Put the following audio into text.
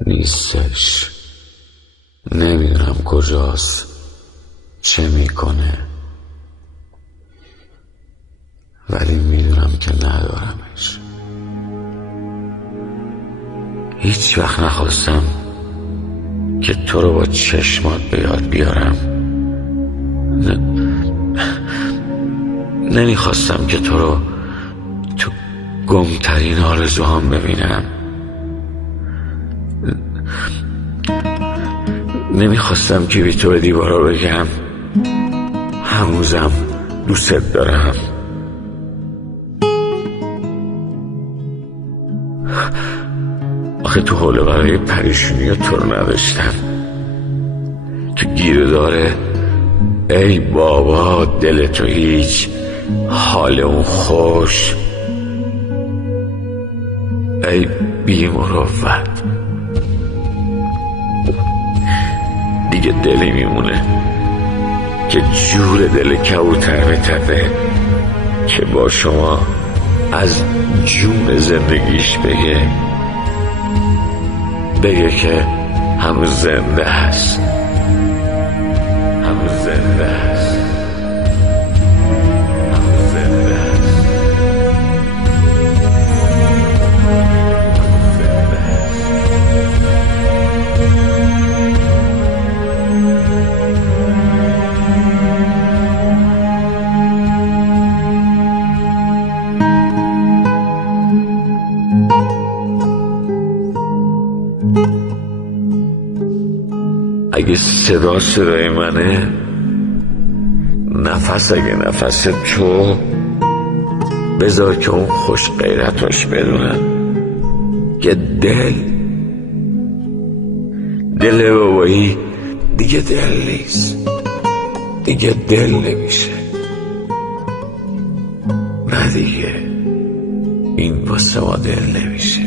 نیستش. نمیدونم کجاست، چه میکنه، ولی میدونم که ندارمش. هیچ وقت نخواستم که تو رو با چشمات به یاد بیارم. نمیخواستم که تو رو تو گمترین آرزوهام ببینم. نمیخواستم که بی تو به دیوارا بگم هنوزم دوست دارم. آخه تو حوله برای پریشونی تو رو نداشتم. تو گیره داره ای بابا دل تو هیچ، حال اون خوش، ای بی مروت. دیگه دلی میمونه که جور دل کبوتر بتپه که با شما از جون زندگیش بگه که هنوز زنده هست، هنوز زنده هست، هنوز زنده هست، هنوز زنده هست. اگه صدای منه، نفس اگه نفس تو، بذار که اون خوش غیرتاش بدونن که دل بابایی دیگه دل نیست، دیگه دل نمیشه. نه دیگه این واسه ما دل نمیشه.